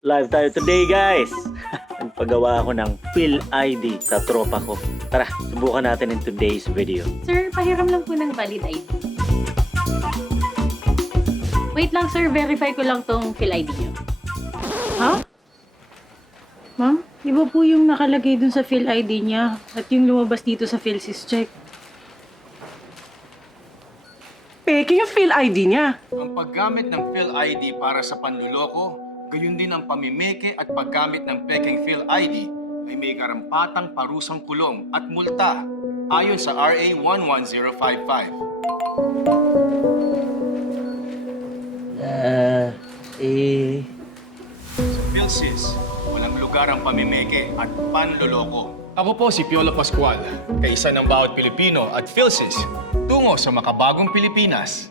Live tayo today, guys! Nagpagawa ako ng PhilID sa tropa ko. Tara, subukan natin in today's video. Sir, pahiram lang po ng valid ID. Wait lang, sir. Verify ko lang tong PhilID niyo. Ha? Ma'am, di ba po yung nakalagay dun sa PhilID niya at yung lumabas dito sa PhilSys check? Peke yung PhilID niya. Ang paggamit ng PhilID para sa panluloko, gayon din ang pamimeke at paggamit ng pekeng PhilID ay may karampatang parusang kulong at multa ayon sa RA 11055. Sa PhilSys, walang lugar ang pamimeke at panloloko. Ako po si Piolo Pascual, kaisa ng bawat Pilipino at PhilSys, tungo sa makabagong Pilipinas.